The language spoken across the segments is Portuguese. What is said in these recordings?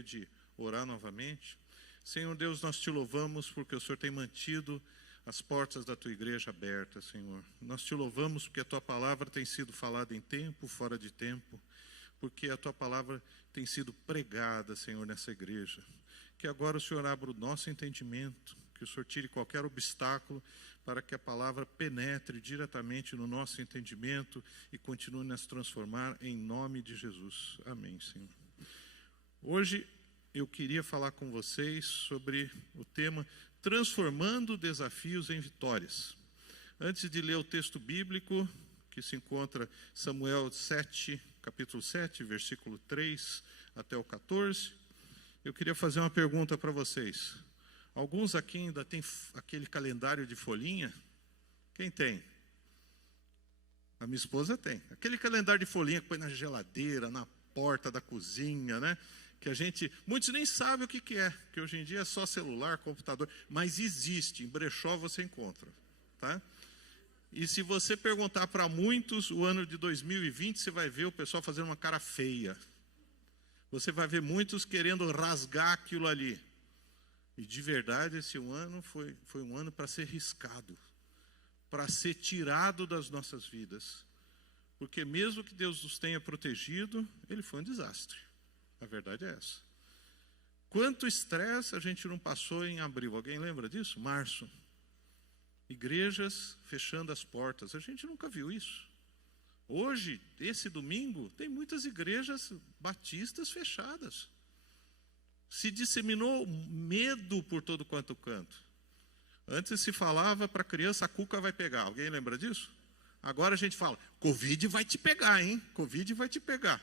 gostaria de orar novamente. Senhor Deus, nós te louvamos porque o Senhor tem mantido as portas da tua igreja abertas, Senhor. Nós te louvamos porque a tua palavra tem sido falada em tempo, fora de tempo, porque a tua palavra tem sido pregada, Senhor, nessa igreja. Que agora o Senhor abra o nosso entendimento, que o Senhor tire qualquer obstáculo para que a palavra penetre diretamente no nosso entendimento e continue a nos transformar em nome de Jesus. Amém, Senhor. Hoje eu queria falar com vocês sobre o tema Transformando Desafios em Vitórias. Antes de ler o texto bíblico, que se encontra em Samuel 7, capítulo 7, versículo 3 até o 14, eu queria fazer uma pergunta para vocês. Alguns aqui ainda têm aquele calendário de folhinha? Quem tem? A minha esposa tem. Aquele calendário de folhinha que põe na geladeira, na porta da cozinha, né? Que muitos nem sabem o que é, que hoje em dia é só celular, computador, mas existe, em brechó você encontra, tá? E se você perguntar para muitos o ano de 2020, você vai ver o pessoal fazendo uma cara feia. Você vai ver muitos querendo rasgar aquilo ali. E de verdade esse ano foi um ano para ser riscado, para ser tirado das nossas vidas. Porque mesmo que Deus nos tenha protegido, ele foi um desastre. A verdade é essa. Quanto estresse a gente não passou em abril? Alguém lembra disso? Março. Igrejas fechando as portas. A gente nunca viu isso. Hoje, esse domingo, tem muitas igrejas batistas fechadas. Se disseminou medo por todo quanto canto. Antes se falava para a criança, a cuca vai pegar. Alguém lembra disso? Agora a gente fala, Covid vai te pegar, hein? Covid vai te pegar.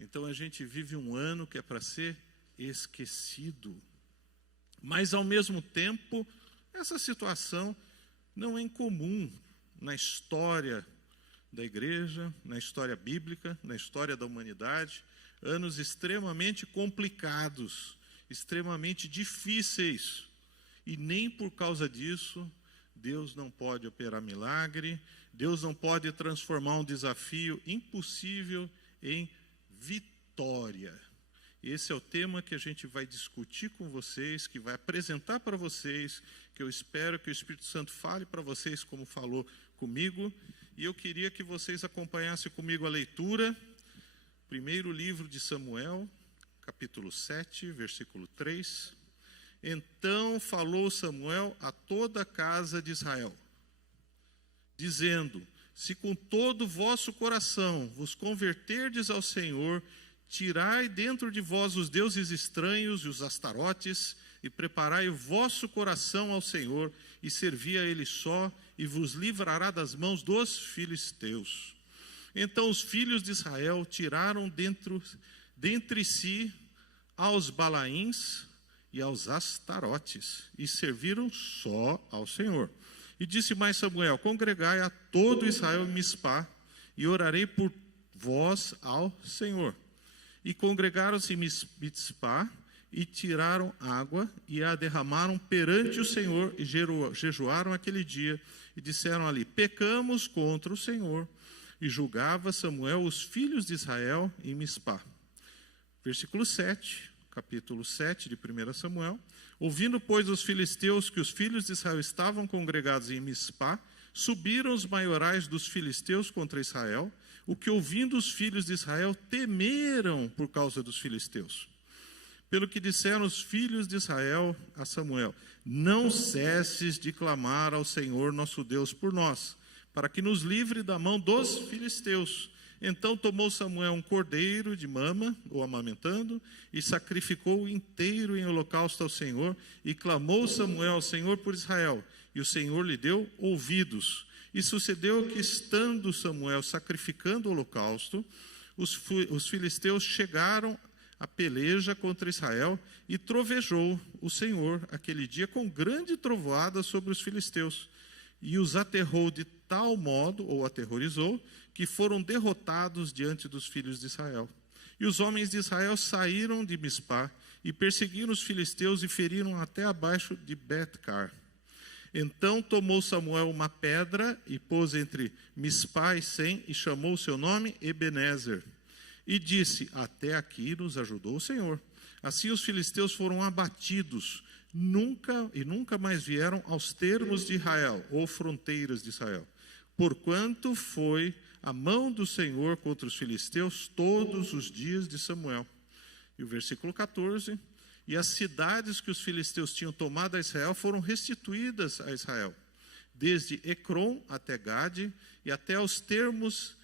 Então a gente vive um ano que é para ser esquecido. Mas ao mesmo tempo, essa situação não é incomum na história da igreja, na história bíblica, na história da humanidade. Anos extremamente complicados, extremamente difíceis. E nem por causa disso, Deus não pode operar milagre, Deus não pode transformar um desafio impossível em vitória. Esse é o tema que a gente vai discutir com vocês, que vai apresentar para vocês, que eu espero que o Espírito Santo fale para vocês como falou comigo. E eu queria que vocês acompanhassem comigo a leitura. Primeiro livro de Samuel, capítulo 7, versículo 3. Então falou Samuel a toda a casa de Israel, dizendo: se com todo o vosso coração vos converterdes ao Senhor, tirai dentro de vós os deuses estranhos e os astarotes, e preparai o vosso coração ao Senhor, e servi a Ele só, e vos livrará das mãos dos filisteus. Então os filhos de Israel tiraram dentre si aos Balaíns e aos Astarotes, e serviram só ao Senhor. E disse mais Samuel: congregai a todo Israel em Mispá, e orarei por vós ao Senhor. E congregaram-se em Mispá, e tiraram água, e a derramaram perante o Senhor, e jejuaram aquele dia, e disseram ali: pecamos contra o Senhor. E julgava Samuel os filhos de Israel em Mispá. Versículo 7, capítulo 7 de 1 Samuel. Ouvindo, pois, os filisteus que os filhos de Israel estavam congregados em Mispá, subiram os maiorais dos filisteus contra Israel, o que ouvindo os filhos de Israel temeram por causa dos filisteus. Pelo que disseram os filhos de Israel a Samuel: não cesses de clamar ao Senhor nosso Deus por nós, para que nos livre da mão dos filisteus. Então tomou Samuel um cordeiro de mama, ou amamentando, e sacrificou-o inteiro em holocausto ao Senhor, e clamou Samuel ao Senhor por Israel, e o Senhor lhe deu ouvidos. E sucedeu que, estando Samuel sacrificando o holocausto, os filisteus chegaram à peleja contra Israel, e trovejou o Senhor aquele dia com grande trovoada sobre os filisteus, e os aterrou de tal modo, ou aterrorizou, que foram derrotados diante dos filhos de Israel. E os homens de Israel saíram de Mispá e perseguiram os filisteus e feriram até abaixo de Bet-car. Então tomou Samuel uma pedra e pôs entre Mispá e Sem e chamou o seu nome Ebenezer. E disse: até aqui nos ajudou o Senhor. Assim os filisteus foram abatidos, nunca mais vieram aos termos de Israel, ou fronteiras de Israel, porquanto foi a mão do Senhor contra os filisteus todos os dias de Samuel. E o versículo 14, e as cidades que os filisteus tinham tomado a Israel foram restituídas a Israel, desde Ecrom até Gade, e até os termos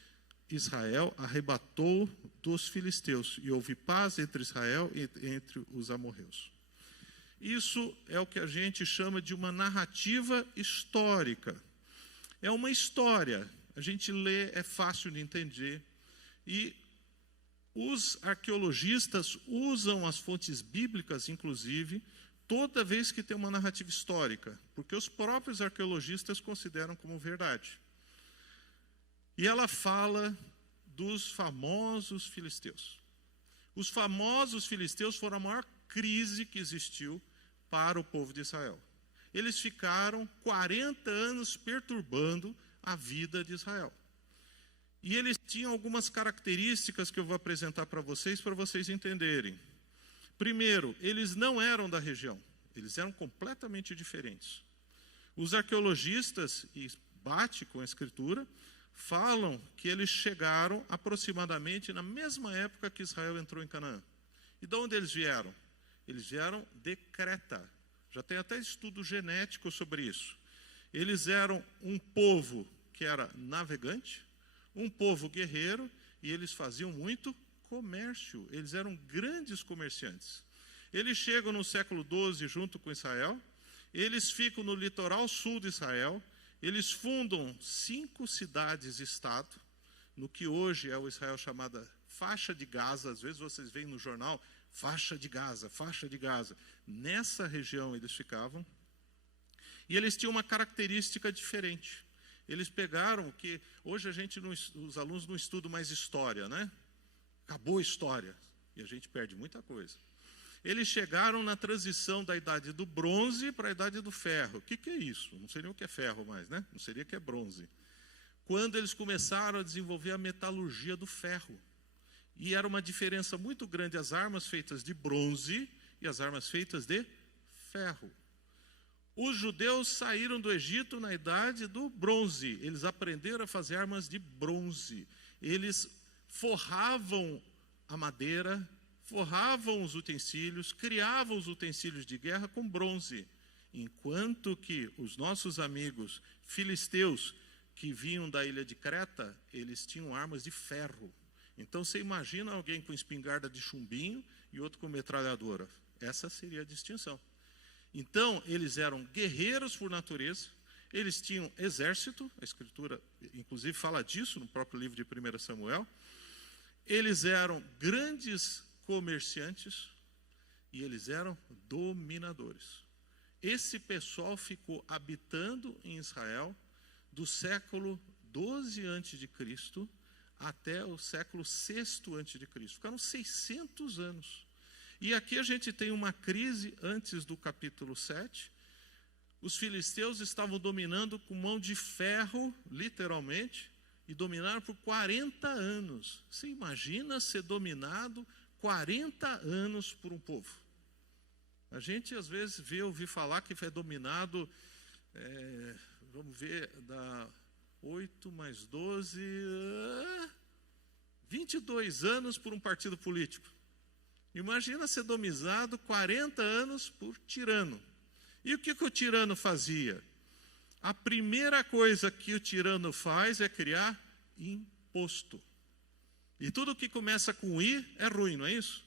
Israel arrebatou dos filisteus, e houve paz entre Israel e entre os amorreus. Isso é o que a gente chama de uma narrativa histórica. É uma história, a gente lê, é fácil de entender, e os arqueologistas usam as fontes bíblicas, inclusive, toda vez que tem uma narrativa histórica, porque os próprios arqueologistas consideram como verdade. E ela fala dos famosos filisteus. Os famosos filisteus foram a maior crise que existiu para o povo de Israel. Eles ficaram 40 anos perturbando a vida de Israel. E eles tinham algumas características que eu vou apresentar para vocês entenderem. Primeiro, eles não eram da região, eles eram completamente diferentes. Os arqueologistas, e bate com a Escritura, falam que eles chegaram aproximadamente na mesma época que Israel entrou em Canaã. E de onde eles vieram? Eles vieram de Creta. Já tem até estudo genético sobre isso. Eles eram um povo que era navegante, um povo guerreiro, e eles faziam muito comércio. Eles eram grandes comerciantes. Eles chegam no século XII junto com Israel, eles ficam no litoral sul de Israel, eles fundam 5 cidades-estado, no que hoje é o Israel chamada faixa de Gaza. Às vezes vocês veem no jornal, faixa de Gaza, faixa de Gaza. Nessa região eles ficavam, e eles tinham uma característica diferente. Eles pegaram que hoje os alunos não estudam mais história, né? Acabou a história e a gente perde muita coisa. Eles chegaram na transição da idade do bronze para a idade do ferro. O que é isso? Não sei nem o que é ferro mais, né? Não seria que é bronze. Quando eles começaram a desenvolver a metalurgia do ferro. E era uma diferença muito grande as armas feitas de bronze e as armas feitas de ferro. Os judeus saíram do Egito na idade do bronze. Eles aprenderam a fazer armas de bronze. Eles forravam a madeira, forravam os utensílios, criavam os utensílios de guerra com bronze. Enquanto que os nossos amigos filisteus, que vinham da ilha de Creta, eles tinham armas de ferro. Então você imagina alguém com espingarda de chumbinho e outro com metralhadora. Essa seria a distinção. Então, eles eram guerreiros por natureza, eles tinham exército, a Escritura inclusive fala disso no próprio livro de 1 Samuel, eles eram grandes comerciantes e eles eram dominadores. Esse pessoal ficou habitando em Israel do século 12 a.C. até o século 6 a.C. Ficaram 600 anos. E aqui a gente tem uma crise antes do capítulo 7. Os filisteus estavam dominando com mão de ferro, literalmente, e dominaram por 40 anos. Você imagina ser dominado 40 anos por um povo? A gente às vezes ouve falar que foi dominado, vamos ver, dá 8 mais 12, 22 anos por um partido político. Imagina ser dominado 40 anos por tirano. E o que o tirano fazia? A primeira coisa que o tirano faz é criar imposto. E tudo que começa com I é ruim, não é isso?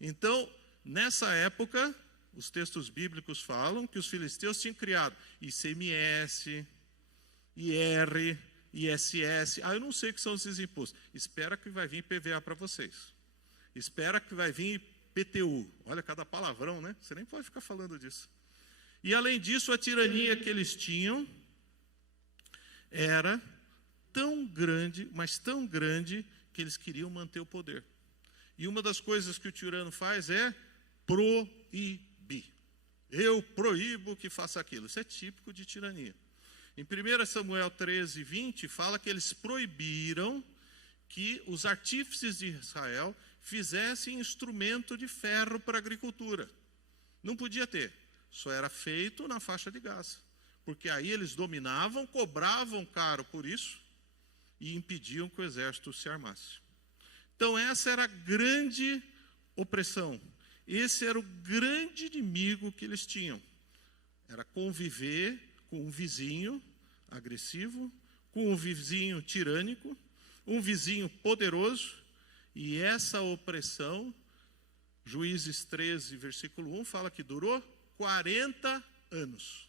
Então, nessa época, os textos bíblicos falam que os filisteus tinham criado ICMS, IR, ISS. Eu não sei o que são esses impostos. Espera que vai vir PVA para vocês. Espera que vai vir PTU. Olha, cada palavrão, né? Você nem pode ficar falando disso. E além disso, a tirania que eles tinham era tão grande, mas tão grande, que eles queriam manter o poder. E uma das coisas que o tirano faz é proibir. Eu proíbo que faça aquilo. Isso é típico de tirania. Em 1 Samuel 13, 20, fala que eles proibiram que os artífices de Israel fizessem instrumento de ferro para a agricultura. Não podia ter, só era feito na faixa de Gaza, porque aí eles dominavam, cobravam caro por isso e impediam que o exército se armasse. Então essa era a grande opressão, esse era o grande inimigo que eles tinham, era conviver com um vizinho agressivo, com um vizinho tirânico, um vizinho poderoso, e essa opressão, Juízes 13, versículo 1, fala que durou 40 anos.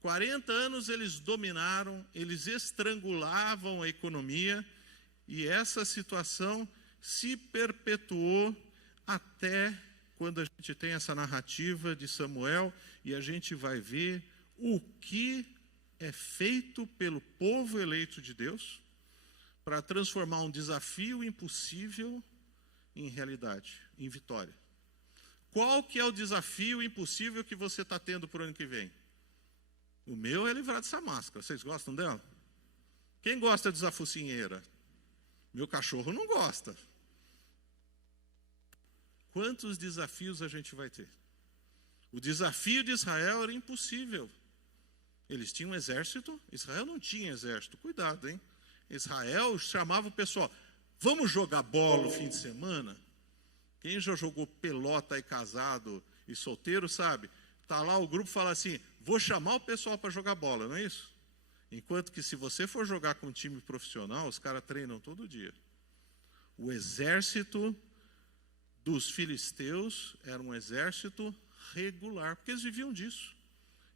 40 anos eles dominaram, eles estrangulavam a economia, e essa situação se perpetuou até quando a gente tem essa narrativa de Samuel, e a gente vai ver o que é feito pelo povo eleito de Deus para transformar um desafio impossível em realidade, em vitória. Qual que é o desafio impossível que você está tendo para o ano que vem? O meu é livrar dessa máscara. Vocês gostam dela? Quem gosta de focinheira? Meu cachorro não gosta. Quantos desafios a gente vai ter? O desafio de Israel era impossível. Eles tinham um exército, Israel não tinha exército. Cuidado, hein? Israel chamava o pessoal, vamos jogar bola no fim de semana? Quem já jogou pelota aí casado e solteiro sabe, está lá o grupo fala assim, vou chamar o pessoal para jogar bola, não é isso? Enquanto que se você for jogar com um time profissional, os caras treinam todo dia. O exército dos filisteus era um exército regular, porque eles viviam disso.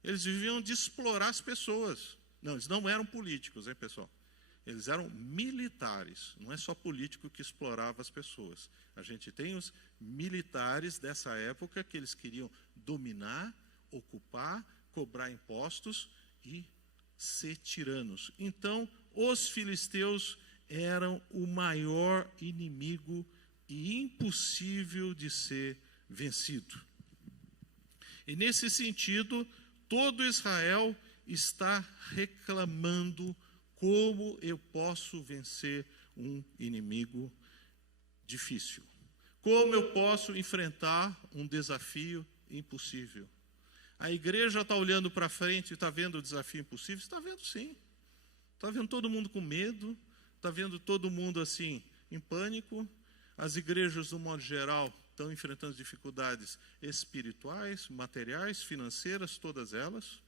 Eles viviam de explorar as pessoas. Não, eles não eram políticos, hein, pessoal? Eles eram militares, não é só político que explorava as pessoas. A gente tem os militares dessa época que eles queriam dominar, ocupar, cobrar impostos e ser tiranos. Então, os filisteus eram o maior inimigo e impossível de ser vencido. E nesse sentido, todo Israel está reclamando como eu posso vencer um inimigo difícil. Como eu posso enfrentar um desafio impossível. A igreja está olhando para frente e está vendo o desafio impossível? Está vendo sim. Está vendo todo mundo com medo, está vendo todo mundo assim em pânico. As igrejas, no modo geral, estão enfrentando dificuldades espirituais, materiais, financeiras, todas elas.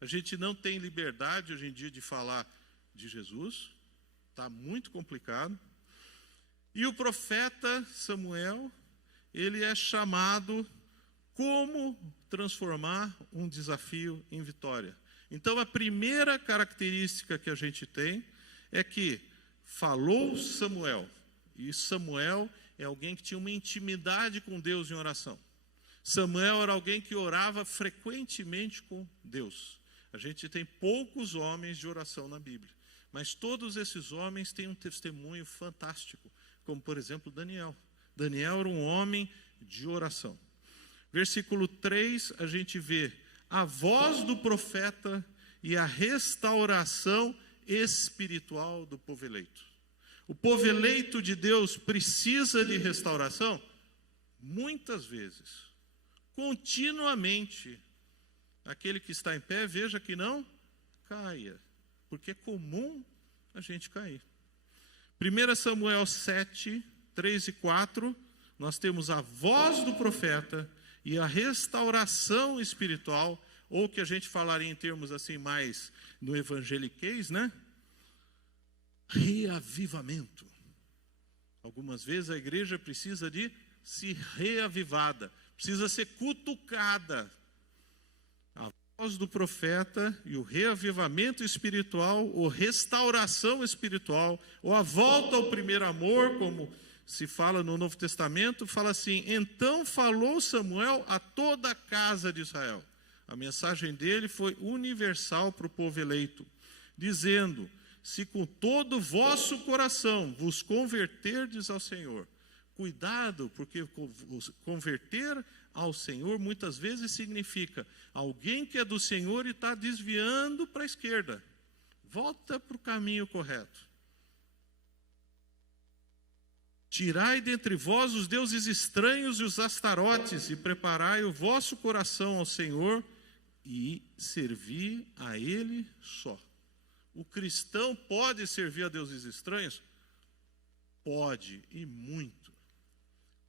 A gente não tem liberdade hoje em dia de falar de Jesus, está muito complicado. E o profeta Samuel, ele é chamado como transformar um desafio em vitória. Então, a primeira característica que a gente tem é que falou Samuel, e Samuel é alguém que tinha uma intimidade com Deus em oração. Samuel era alguém que orava frequentemente com Deus. A gente tem poucos homens de oração na Bíblia, mas todos esses homens têm um testemunho fantástico, como, por exemplo, Daniel. Daniel era um homem de oração. Versículo 3, a gente vê a voz do profeta e a restauração espiritual do povo eleito. O povo eleito de Deus precisa de restauração? Muitas vezes. Continuamente. Aquele que está em pé, veja que não caia. Porque é comum a gente cair. 1 Samuel 7, 3 e 4, nós temos a voz do profeta e a restauração espiritual, ou que a gente falaria em termos assim mais no evangeliquez, né? Reavivamento. Algumas vezes a igreja precisa de ser reavivada, precisa ser cutucada. A voz do profeta e o reavivamento espiritual, ou restauração espiritual, ou a volta ao primeiro amor, como se fala no Novo Testamento, fala assim, então falou Samuel a toda a casa de Israel. A mensagem dele foi universal para o povo eleito, dizendo, se com todo o vosso coração vos converterdes ao Senhor. Cuidado, porque converter ao Senhor muitas vezes significa alguém que é do Senhor e está desviando para a esquerda. Volta para o caminho correto. Tirai dentre vós os deuses estranhos e os astarotes, e preparai o vosso coração ao Senhor, e servi a Ele só. O cristão pode servir a deuses estranhos? Pode, e muito.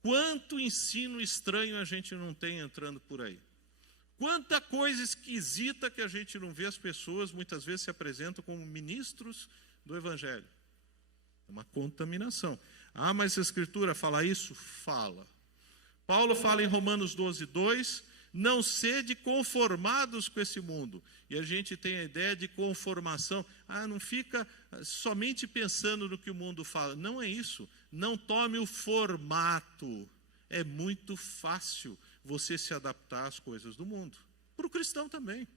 Quanto ensino estranho a gente não tem entrando por aí? Quanta coisa esquisita que a gente não vê. As pessoas muitas vezes se apresentam como ministros do Evangelho. É uma contaminação. Ah, mas a Escritura fala isso? Fala. Paulo fala em Romanos 12:2, não sede conformados com esse mundo. E a gente tem a ideia de conformação. Ah, não fica somente pensando no que o mundo fala. Não é isso. Não tome o formato. É muito fácil você se adaptar às coisas do mundo. Para o cristão também.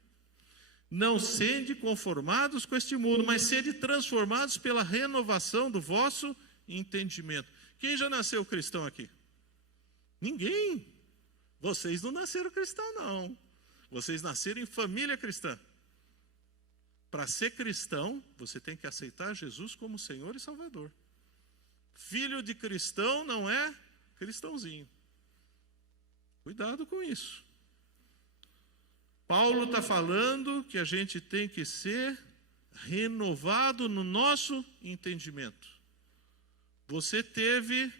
Não sede conformados com este mundo, mas sede transformados pela renovação do vosso entendimento. Quem já nasceu cristão aqui? Ninguém. Vocês não nasceram cristão, não. Vocês nasceram em família cristã. Para ser cristão, você tem que aceitar Jesus como Senhor e Salvador. Filho de cristão não é cristãozinho. Cuidado com isso. Paulo está falando que a gente tem que ser renovado no nosso entendimento. Você teve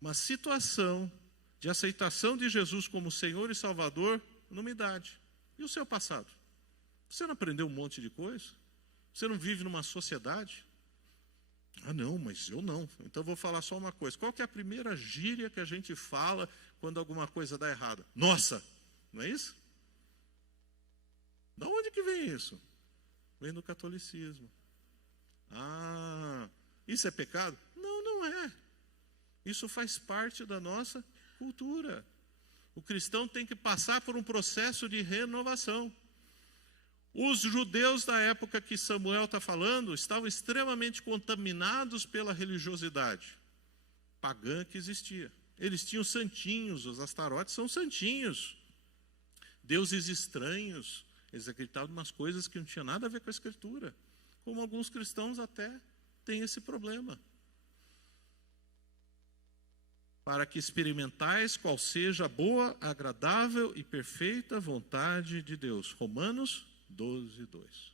uma situação de aceitação de Jesus como Senhor e Salvador numa idade. E o seu passado? Você não aprendeu um monte de coisa? Você não vive numa sociedade? Ah, não, mas eu não. Então eu vou falar só uma coisa. Qual que é a primeira gíria que a gente fala quando alguma coisa dá errada? Nossa! Não é isso? De onde que vem isso? Vem do catolicismo. Ah, isso é pecado? Não, não é. Isso faz parte da nossa cultura. O cristão tem que passar por um processo de renovação. Os judeus da época que Samuel está falando estavam extremamente contaminados pela religiosidade pagã que existia. Eles tinham santinhos, os astarotes são santinhos. Deuses estranhos, eles acreditavam em umas coisas que não tinham nada a ver com a Escritura. Como alguns cristãos até têm esse problema. Para que experimentais qual seja a boa, agradável e perfeita vontade de Deus. Romanos 12:2.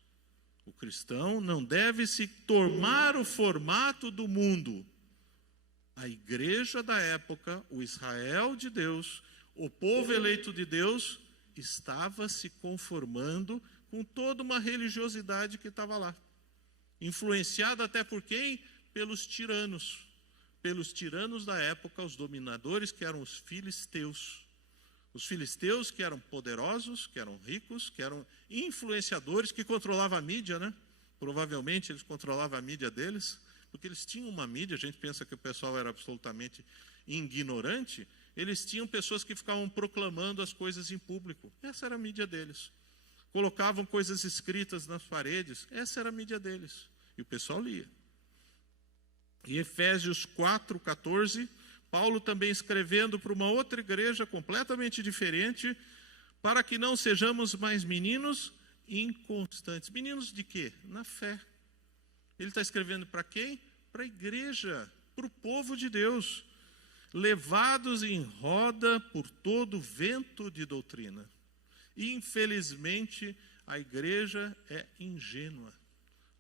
O cristão não deve se tomar o formato do mundo. A igreja da época, o Israel de Deus, o povo eleito de Deus, estava se conformando com toda uma religiosidade que estava lá. Influenciada até por quem? Pelos tiranos. Pelos tiranos da época, os dominadores que eram os filisteus. Os filisteus que eram poderosos, que eram ricos, que eram influenciadores, que controlavam a mídia, né? Provavelmente eles controlavam a mídia deles, porque eles tinham uma mídia, a gente pensa que o pessoal era absolutamente ignorante, eles tinham pessoas que ficavam proclamando as coisas em público. Essa era a mídia deles. Colocavam coisas escritas nas paredes, essa era a mídia deles. E o pessoal lia. Em Efésios 4:14, Paulo também escrevendo para uma outra igreja completamente diferente, para que não sejamos mais meninos inconstantes. Meninos de quê? Na fé. Ele está escrevendo para quem? Para a igreja, para o povo de Deus. Levados em roda por todo vento de doutrina. Infelizmente, a igreja é ingênua.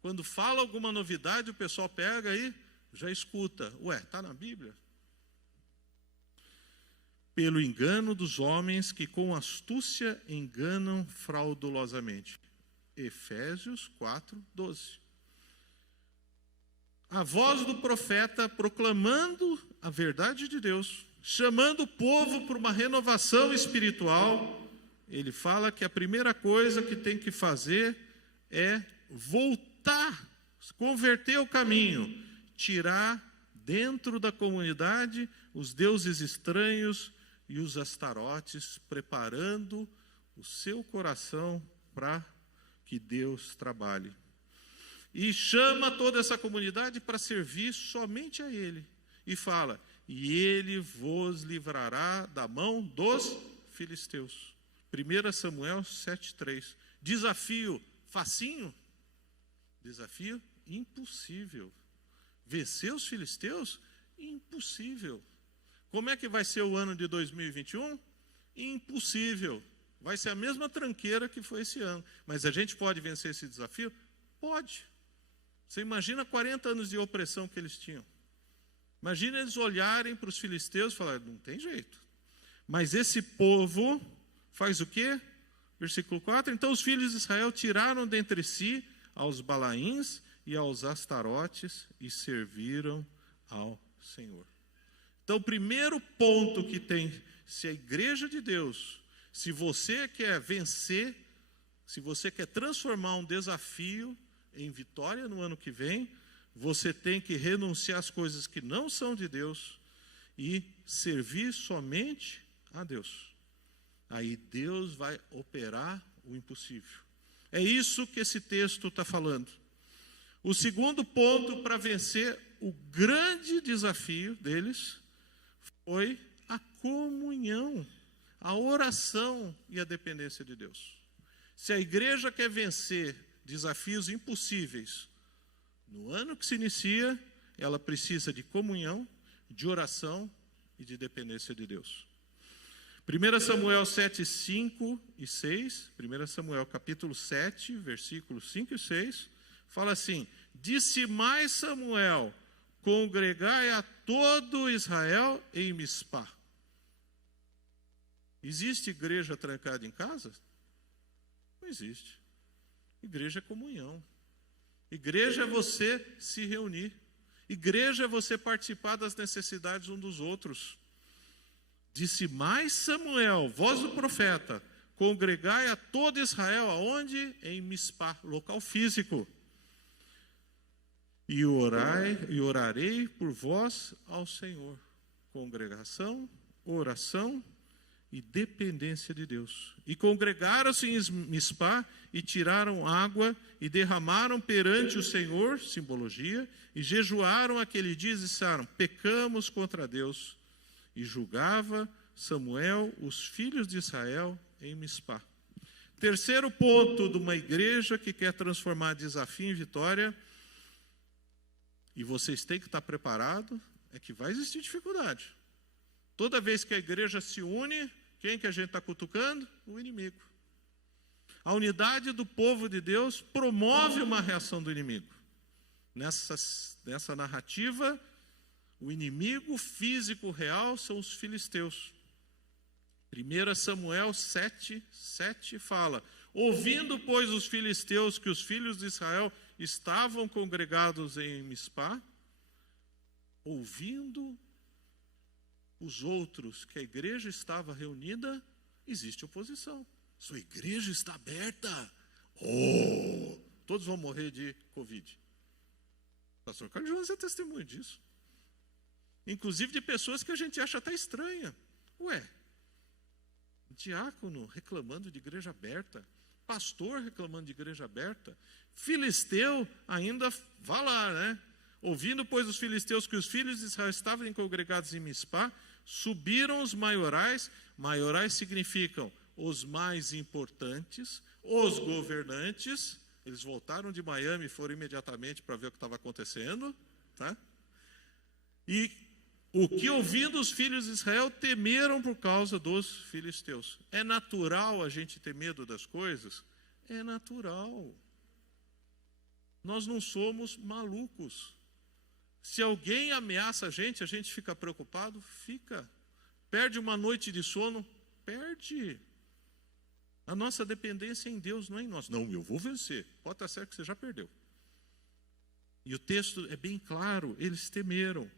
Quando fala alguma novidade, o pessoal pega aí, já escuta. Ué, está na Bíblia? Pelo engano dos homens que com astúcia enganam fraudulosamente. Efésios 4:12. A voz do profeta proclamando a verdade de Deus, chamando o povo para uma renovação espiritual. Ele fala que a primeira coisa que tem que fazer é voltar, converter o caminho, tirar dentro da comunidade os deuses estranhos e os astarotes, preparando o seu coração para que Deus trabalhe. E chama toda essa comunidade para servir somente a Ele. E fala, e Ele vos livrará da mão dos filisteus. 1 Samuel 7:3. Desafio facinho? Desafio impossível. Vencer os filisteus? Impossível. Como é que vai ser o ano de 2021? Impossível. Vai ser a mesma tranqueira que foi esse ano. Mas a gente pode vencer esse desafio? Pode. Você imagina 40 anos de opressão que eles tinham. Imagina eles olharem para os filisteus e falarem, não tem jeito. Mas esse povo faz o quê? Versículo 4, então os filhos de Israel tiraram dentre si aos Balaíns e aos Astarotes e serviram ao Senhor. Então o primeiro ponto que tem, se a igreja de Deus, se você quer vencer, se você quer transformar um desafio em vitória no ano que vem, você tem que renunciar às coisas que não são de Deus e servir somente a Deus. Aí Deus vai operar o impossível. É isso que esse texto está falando. O segundo ponto para vencer o grande desafio deles foi a comunhão, a oração e a dependência de Deus. Se a igreja quer vencer desafios impossíveis no ano que se inicia, ela precisa de comunhão, de oração e de dependência de Deus. 1 Samuel 7, 5 e 6, 1 Samuel capítulo 7, versículos 5 e 6, fala assim, disse mais Samuel, congregai a todo Israel em Mispá. Existe igreja trancada em casa? Não existe. Igreja é comunhão. Igreja é você se reunir. Igreja é você participar das necessidades uns dos outros. Disse mais Samuel, voz do profeta, congregai a todo Israel, aonde? Em Mispá, local físico. E orarei por vós ao Senhor. Congregação, oração e dependência de Deus. E congregaram-se em Mispá e tiraram água e derramaram perante o Senhor, simbologia, e jejuaram aquele dia e disseram, pecamos contra Deus. E julgava Samuel os filhos de Israel em Mispá. Terceiro ponto de uma igreja que quer transformar desafio em vitória, e vocês têm que estar preparados, é que vai existir dificuldade. Toda vez que a igreja se une, quem que a gente está cutucando? O inimigo. A unidade do povo de Deus promove uma reação do inimigo. Nessa narrativa, o inimigo físico real são os filisteus. 1 Samuel 7, 7 fala, ouvindo, pois, os filisteus que os filhos de Israel estavam congregados em Mispá, ouvindo os outros que a igreja estava reunida, existe oposição. Sua igreja está aberta. Oh, todos vão morrer de Covid. O pastor Carlos Jones é testemunho disso. Inclusive de pessoas que a gente acha até estranha. Ué, diácono reclamando de igreja aberta, pastor reclamando de igreja aberta, filisteu ainda vá lá, né? Ouvindo, pois, os filisteus que os filhos de Israel estavam congregados em Mispá, subiram os maiorais. Maiorais significam os mais importantes, os governantes. Eles voltaram de Miami e foram imediatamente para ver o que estava acontecendo, tá? E o que, ouvindo os filhos de Israel, temeram por causa dos filisteus. É natural a gente ter medo das coisas? É natural. Nós não somos malucos. Se alguém ameaça a gente fica preocupado? Fica. Perde uma noite de sono? Perde. A nossa dependência é em Deus, não é em nós. Não, eu vou vencer. Pode estar certo que você já perdeu. E o texto é bem claro, eles temeram.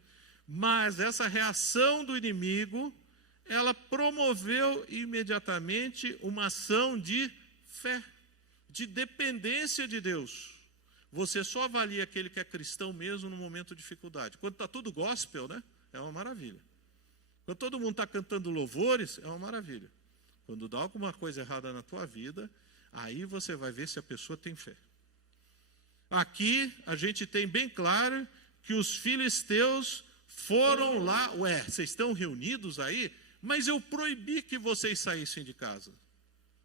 Mas essa reação do inimigo, ela promoveu imediatamente uma ação de fé, de dependência de Deus. Você só avalia aquele que é cristão mesmo no momento de dificuldade. Quando está tudo gospel, né? É uma maravilha. Quando todo mundo está cantando louvores, é uma maravilha. Quando dá alguma coisa errada na tua vida, aí você vai ver se a pessoa tem fé. Aqui a gente tem bem claro que os filisteus foram lá, ué, vocês estão reunidos aí? Mas eu proibi que vocês saíssem de casa.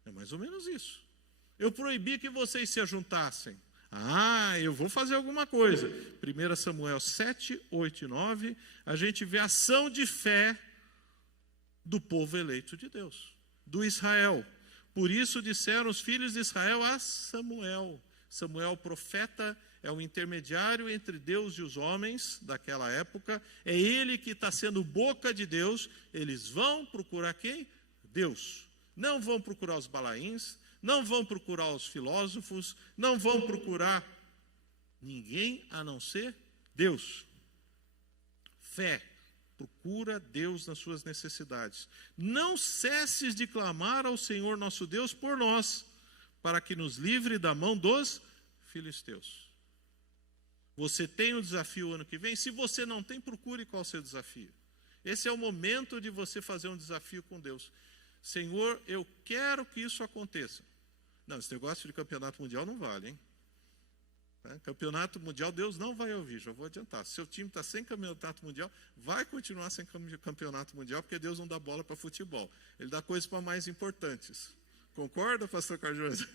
É mais ou menos isso. Eu proibi que vocês se ajuntassem. eu vou fazer alguma coisa. 1 Samuel 7, 8 e 9, a gente vê a ação de fé do povo eleito de Deus, do Israel. Por isso disseram os filhos de Israel a Samuel. Samuel, profeta, é o intermediário entre Deus e os homens daquela época. É ele que está sendo boca de Deus. Eles vão procurar quem? Deus. Não vão procurar os balaíns, não vão procurar os filósofos, não vão procurar ninguém a não ser Deus. Fé. Procura Deus nas suas necessidades. Não cesses de clamar ao Senhor nosso Deus por nós, para que nos livre da mão dos filisteus. Você tem um desafio ano que vem? Se você não tem, procure qual é o seu desafio. Esse é o momento de você fazer um desafio com Deus. Senhor, eu quero que isso aconteça. Não, esse negócio de campeonato mundial não vale, hein? Campeonato mundial, Deus não vai ouvir, já vou adiantar. Se seu time está sem campeonato mundial, vai continuar sem campeonato mundial, porque Deus não dá bola para futebol. Ele dá coisas para mais importantes. Concorda, pastor Cardoso?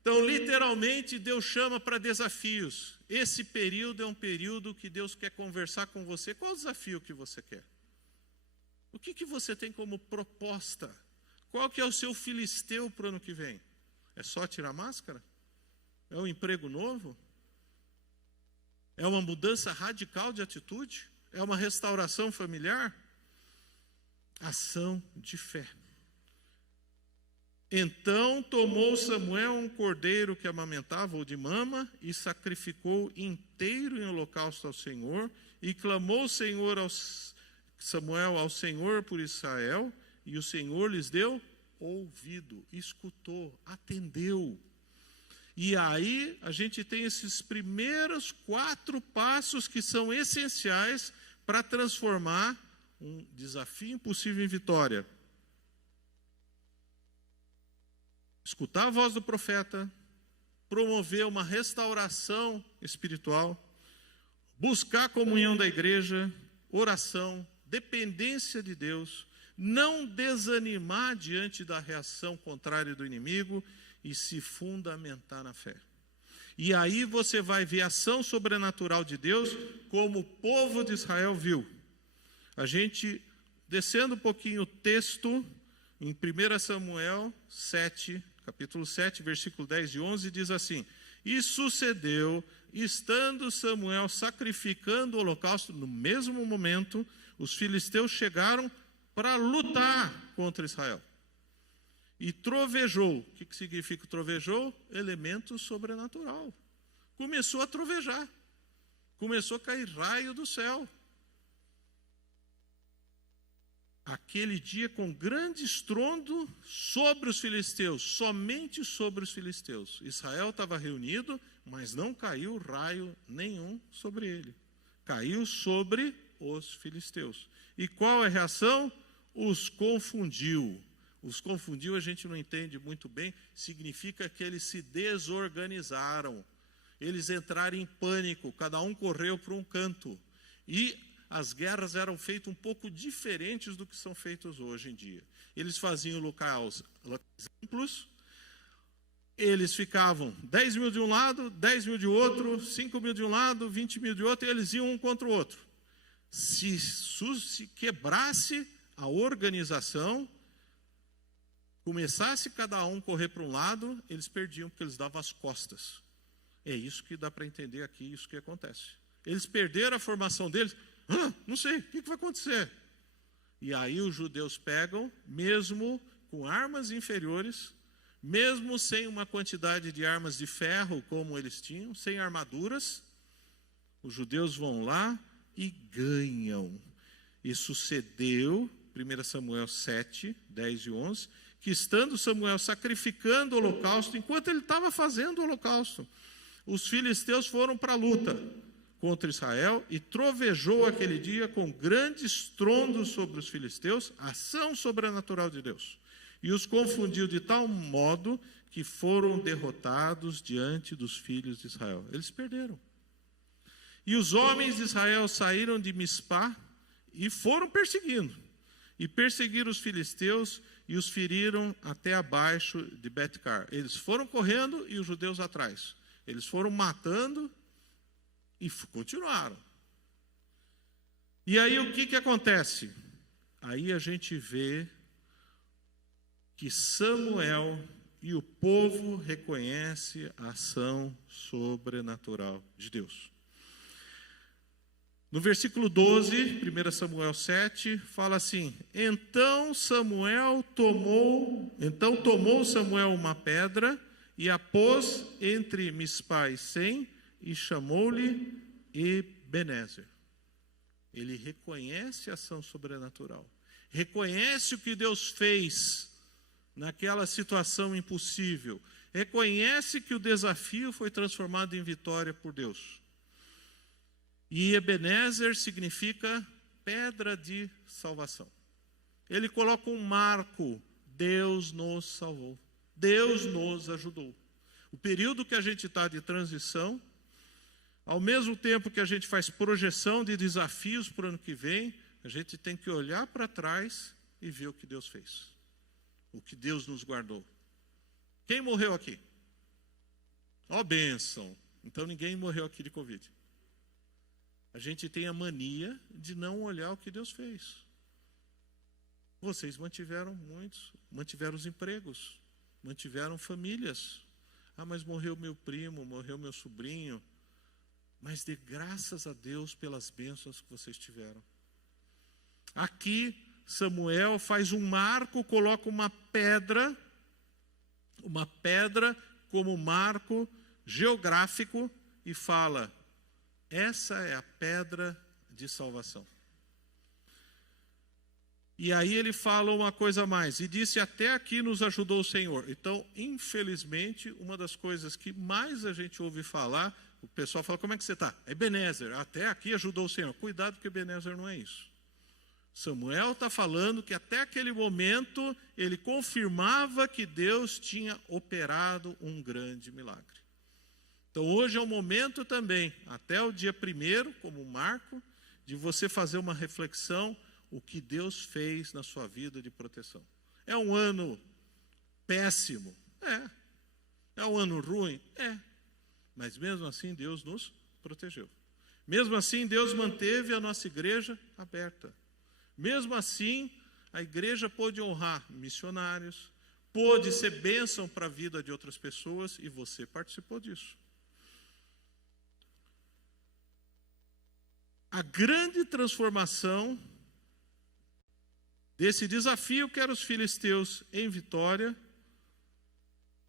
Então, literalmente, Deus chama para desafios. Esse período é um período que Deus quer conversar com você. Qual o desafio que você quer? O que você tem como proposta? Qual que é o seu filisteu para o ano que vem? É só tirar a máscara? É um emprego novo? É uma mudança radical de atitude? É uma restauração familiar? Ação de fé. Então tomou Samuel um cordeiro que amamentava ou de mama e sacrificou inteiro em holocausto ao Senhor e clamou Samuel ao Senhor por Israel e o Senhor lhes deu ouvido, escutou, atendeu. E aí a gente tem esses primeiros 4 passos que são essenciais para transformar um desafio impossível em vitória. Escutar a voz do profeta, promover uma restauração espiritual, buscar a comunhão da igreja, oração, dependência de Deus, não desanimar diante da reação contrária do inimigo e se fundamentar na fé. E aí você vai ver a ação sobrenatural de Deus como o povo de Israel viu. A gente, descendo um pouquinho o texto, em 1 Samuel 7, capítulo 7, versículo 10 e 11, diz assim: E sucedeu, estando Samuel sacrificando o holocausto, no mesmo momento, os filisteus chegaram para lutar contra Israel. E trovejou. O que significa trovejou? Elemento sobrenatural. Começou a trovejar. Começou a cair raio do céu. Aquele dia com grande estrondo sobre os filisteus, somente sobre os filisteus. Israel estava reunido, mas não caiu raio nenhum sobre ele. Caiu sobre os filisteus. E qual é a reação? Os confundiu. Os confundiu, a gente não entende muito bem, significa que eles se desorganizaram. Eles entraram em pânico, cada um correu para um canto. E as guerras eram feitas um pouco diferentes do que são feitas hoje em dia. Eles faziam locais amplos, eles ficavam 10 mil de um lado, 10 mil de outro, 5 mil de um lado, 20 mil de outro, e eles iam um contra o outro. Se quebrasse a organização, começasse cada um correr para um lado, eles perdiam, porque eles davam as costas. É isso que dá para entender aqui, isso que acontece. Eles perderam a formação deles. Não sei, o que vai acontecer? E aí os judeus pegam, mesmo com armas inferiores, mesmo sem uma quantidade de armas de ferro como eles tinham, sem armaduras, os judeus vão lá e ganham. E sucedeu, 1 Samuel 7, 10 e 11, que estando Samuel sacrificando o holocausto, enquanto ele estava fazendo o holocausto, os filisteus foram para a luta contra Israel e trovejou aquele dia com grande estrondo sobre os filisteus, ação sobrenatural de Deus. E os confundiu de tal modo que foram derrotados diante dos filhos de Israel. Eles perderam. E os homens de Israel saíram de Mispá e foram perseguindo. E perseguiram os filisteus e os feriram até abaixo de Betcar. Eles foram correndo e os judeus atrás. Eles foram matando e continuaram. E aí o que acontece? Aí a gente vê que Samuel e o povo reconhecem a ação sobrenatural de Deus. No versículo 12, 1 Samuel 7, fala assim: Então tomou Samuel uma pedra e a pôs entre Mispa e Sem e chamou-lhe Ebenezer. Ele reconhece a ação sobrenatural. Reconhece o que Deus fez naquela situação impossível. Reconhece que o desafio foi transformado em vitória por Deus. E Ebenezer significa pedra de salvação. Ele coloca um marco: Deus nos salvou, Deus nos ajudou. O período que a gente está de transição, ao mesmo tempo que a gente faz projeção de desafios para o ano que vem, a gente tem que olhar para trás e ver o que Deus fez, o que Deus nos guardou. Quem morreu aqui? Ó, bênção! Então ninguém morreu aqui de Covid. A gente tem a mania de não olhar o que Deus fez. Vocês mantiveram os empregos, mantiveram famílias. Ah, mas morreu meu primo, morreu meu sobrinho. Mas dê graças a Deus pelas bênçãos que vocês tiveram. Aqui, Samuel faz um marco, coloca uma pedra como marco geográfico e fala: essa é a pedra de salvação. E aí ele fala uma coisa a mais, e disse: até aqui nos ajudou o Senhor. Então, infelizmente, uma das coisas que mais a gente ouve falar, o pessoal fala: como é que você está? Ebenezer, até aqui ajudou o Senhor. Cuidado, que Ebenezer não é isso. Samuel está falando que até aquele momento ele confirmava que Deus tinha operado um grande milagre. Então hoje é o momento também, até o dia 1º, como marco, de você fazer uma reflexão, o que Deus fez na sua vida de proteção. É um ano péssimo? É um ano ruim? Mas mesmo assim Deus nos protegeu. Mesmo assim Deus manteve a nossa igreja aberta. Mesmo assim a igreja pôde honrar missionários, pôde ser bênção para a vida de outras pessoas, e você participou disso. A grande transformação desse desafio que eram os filisteus em vitória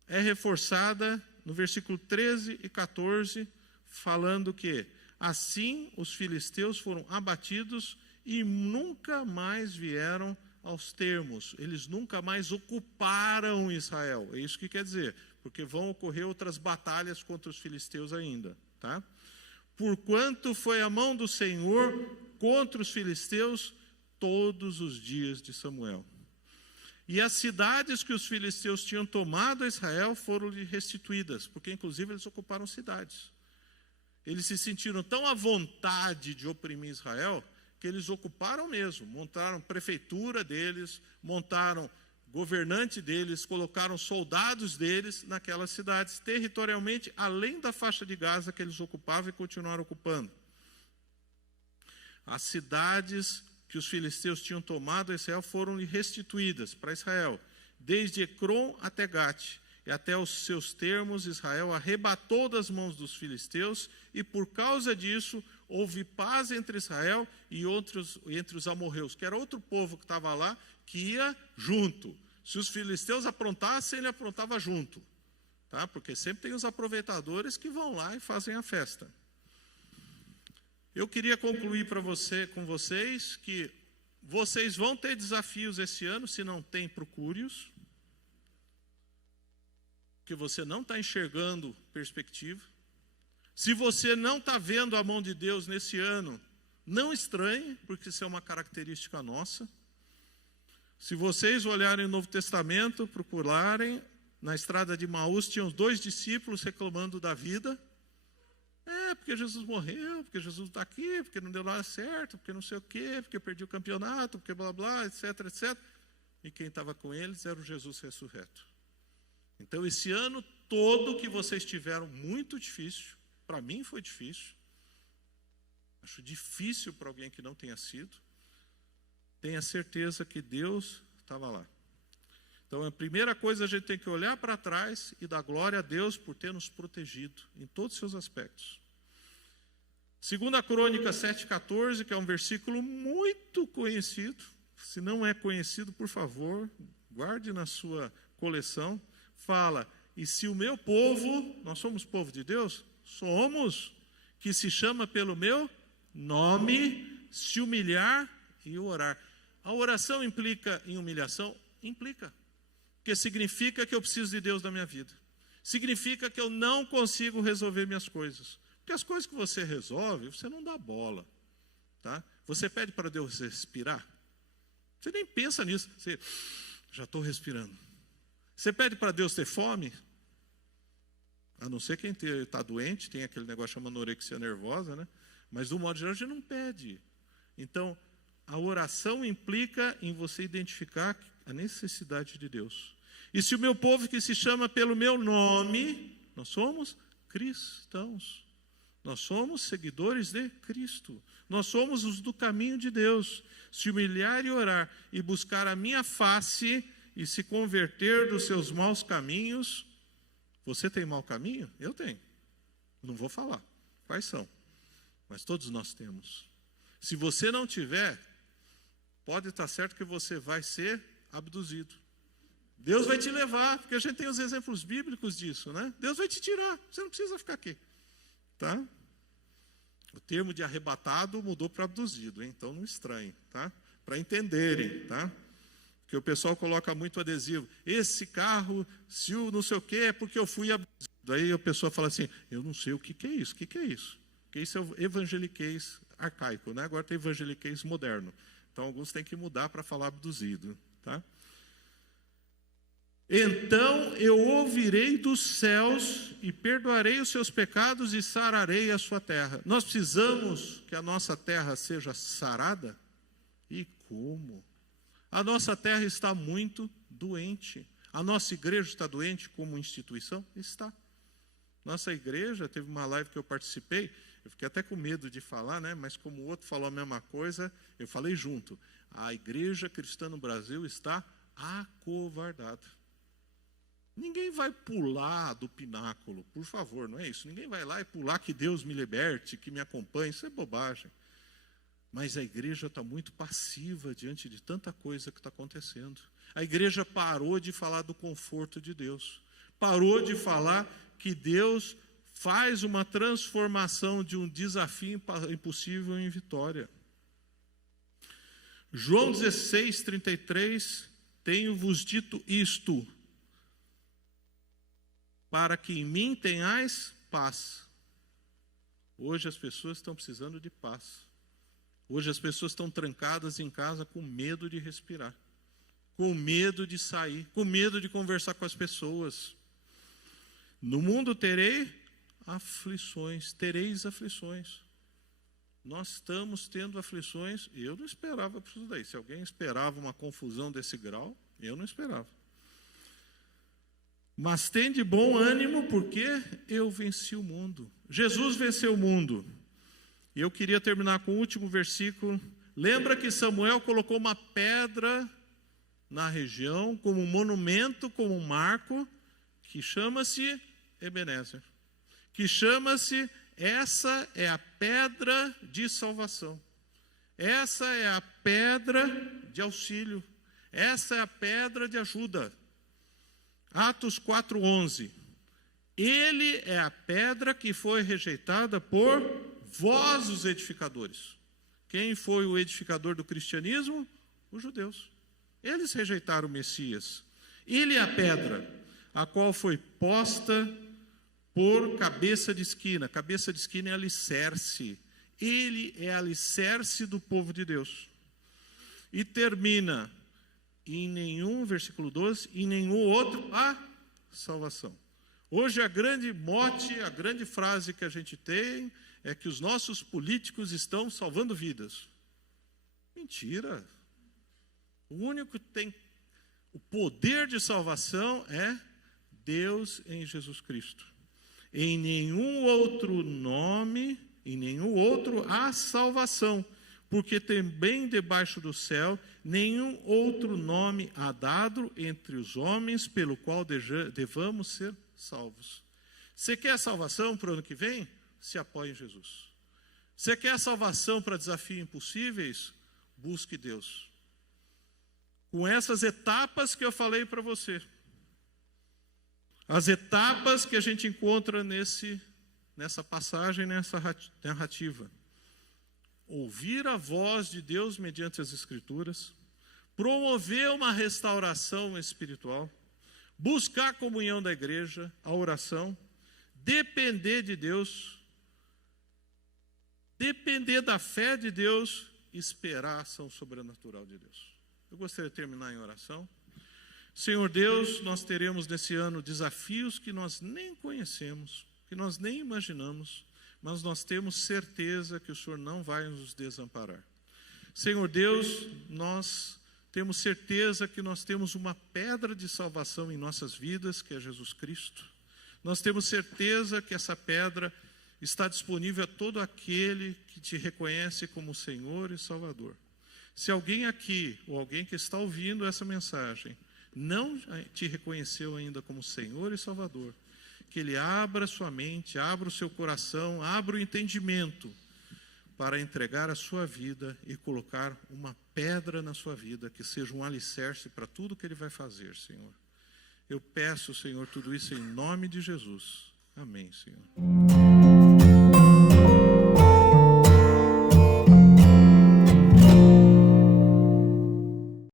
é reforçada no versículo 13 e 14, falando que assim os filisteus foram abatidos e nunca mais vieram aos termos. Eles nunca mais ocuparam Israel. É isso que quer dizer, porque vão ocorrer outras batalhas contra os filisteus ainda, tá? Porquanto foi a mão do Senhor contra os filisteus todos os dias de Samuel. E as cidades que os filisteus tinham tomado a Israel foram-lhe restituídas, porque inclusive eles ocuparam cidades. Eles se sentiram tão à vontade de oprimir Israel, que eles ocuparam mesmo, montaram prefeitura deles, montaram governante deles, colocaram soldados deles naquelas cidades, territorialmente, além da faixa de Gaza que eles ocupavam e continuaram ocupando. As cidades que os filisteus tinham tomado a Israel foram restituídas para Israel, desde Ecrom até Gate, e até os seus termos Israel arrebatou das mãos dos filisteus, e por causa disso houve paz entre Israel e entre os amorreus, que era outro povo que estava lá, que ia junto. Se os filisteus aprontassem, ele aprontava junto, tá? Porque sempre tem os aproveitadores que vão lá e fazem a festa. Eu queria concluir com vocês que vocês vão ter desafios esse ano. Se não tem, procure-os, porque você não está enxergando perspectiva. Se você não está vendo a mão de Deus nesse ano, não estranhe, porque isso é uma característica nossa. Se vocês olharem o Novo Testamento, procurarem, na estrada de Maús tinham 2 discípulos reclamando da vida. Porque Jesus morreu, porque Jesus está aqui, porque não deu nada certo, porque não sei o quê, porque perdi o campeonato, porque blá blá, etc, etc. E quem estava com eles era o Jesus ressurreto. Então esse ano todo que vocês tiveram muito difícil, para mim foi difícil, acho difícil para alguém que não tenha sido, tenha certeza que Deus estava lá. Então, a primeira coisa, a gente tem que olhar para trás e dar glória a Deus por ter nos protegido em todos os seus aspectos. 2 Crônicas 7,14, que é um versículo muito conhecido. Se não é conhecido, por favor, guarde na sua coleção. Fala, e se o meu povo, nós somos povo de Deus? Somos, que se chama pelo meu nome, se humilhar e orar. A oração implica em humilhação? Implica. Porque significa que eu preciso de Deus na minha vida. Significa que eu não consigo resolver minhas coisas. Porque as coisas que você resolve, você não dá bola. Tá? Você pede para Deus respirar. Você nem pensa nisso. Você, já estou respirando. Você pede para Deus ter fome. A não ser quem está doente, tem aquele negócio chamado anorexia nervosa, né? Mas do modo geral a gente não pede. Então, a oração implica em você identificar a necessidade de Deus. E se o meu povo que se chama pelo meu nome, nós somos cristãos. Nós somos seguidores de Cristo. Nós somos os do caminho de Deus. Se humilhar e orar e buscar a minha face e se converter dos seus maus caminhos. Você tem mau caminho? Eu tenho. Não vou falar quais são. Mas todos nós temos. Se você não tiver, pode estar certo que você vai ser abduzido. Deus vai te levar, porque a gente tem os exemplos bíblicos disso, né? Deus vai te tirar, você não precisa ficar aqui. Tá? O termo de arrebatado mudou para abduzido, hein? Então não estranhe, tá? Para entenderem, tá? Porque o pessoal coloca muito adesivo. Esse carro, se o não sei o que, é porque eu fui abduzido. Aí a pessoa fala assim, eu não sei o que é isso, o que é isso? Porque isso é o evangeliquez arcaico, né? Agora tem evangeliquez moderno. Então alguns têm que mudar para falar abduzido, tá? Então eu ouvirei dos céus e perdoarei os seus pecados e sararei a sua terra. Nós precisamos que a nossa terra seja sarada? E como? A nossa terra está muito doente. A nossa igreja está doente como instituição? Está. Nossa igreja, teve uma live que eu participei, eu fiquei até com medo de falar, né? Mas como o outro falou a mesma coisa, eu falei junto. A igreja cristã no Brasil está acovardada. Ninguém vai pular do pináculo, por favor, não é isso. Ninguém vai lá e pular que Deus me liberte, que me acompanhe, isso é bobagem. Mas a igreja está muito passiva diante de tanta coisa que está acontecendo. A igreja parou de falar do conforto de Deus. Parou de falar que Deus faz uma transformação de um desafio impossível em vitória. João 16, 33, tenho-vos dito isto, para que em mim tenhais paz. Hoje as pessoas estão precisando de paz. Hoje as pessoas estão trancadas em casa com medo de respirar, com medo de sair, com medo de conversar com as pessoas. No mundo tereis aflições. Nós estamos tendo aflições, eu não esperava por isso daí. Se alguém esperava uma confusão desse grau, eu não esperava. Mas tem de bom ânimo, porque eu venci o mundo. Jesus venceu o mundo. E eu queria terminar com o último versículo. Lembra que Samuel colocou uma pedra na região, como um monumento, como um marco, que chama-se Ebenezer. Que chama-se, essa é a pedra de salvação. Essa é a pedra de auxílio. Essa é a pedra de ajuda. Atos 4:11. Ele é a pedra que foi rejeitada por vós, os edificadores. Quem foi o edificador do cristianismo? Os judeus. Eles rejeitaram o Messias. Ele é a pedra, a qual foi posta por cabeça de esquina. Cabeça de esquina é alicerce. Ele é alicerce do povo de Deus. E termina em nenhum, versículo 12, em nenhum outro a salvação. Hoje a grande mote, a grande frase que a gente tem é que os nossos políticos estão salvando vidas. Mentira. O único que tem o poder de salvação é Deus em Jesus Cristo. Em nenhum outro nome, em nenhum outro há salvação, porque também debaixo do céu nenhum outro nome há dado entre os homens pelo qual devamos ser salvos. Você quer salvação para o ano que vem? Se apoie em Jesus. Você quer salvação para desafios impossíveis? Busque Deus. Com essas etapas que eu falei para você. As etapas que a gente encontra nessa passagem, nessa narrativa. Ouvir a voz de Deus mediante as Escrituras, promover uma restauração espiritual, buscar a comunhão da igreja, a oração, depender de Deus, depender da fé de Deus, esperar a ação sobrenatural de Deus. Eu gostaria de terminar em oração. Senhor Deus, nós teremos nesse ano desafios que nós nem conhecemos, que nós nem imaginamos, mas nós temos certeza que o Senhor não vai nos desamparar. Senhor Deus, nós temos certeza que nós temos uma pedra de salvação em nossas vidas, que é Jesus Cristo. Nós temos certeza que essa pedra está disponível a todo aquele que te reconhece como Senhor e Salvador. Se alguém aqui, ou alguém que está ouvindo essa mensagem, não te reconheceu ainda como Senhor e Salvador, que Ele abra sua mente, abra o seu coração, abra o entendimento para entregar a sua vida e colocar uma pedra na sua vida, que seja um alicerce para tudo que Ele vai fazer, Senhor. Eu peço, Senhor, tudo isso em nome de Jesus. Amém, Senhor.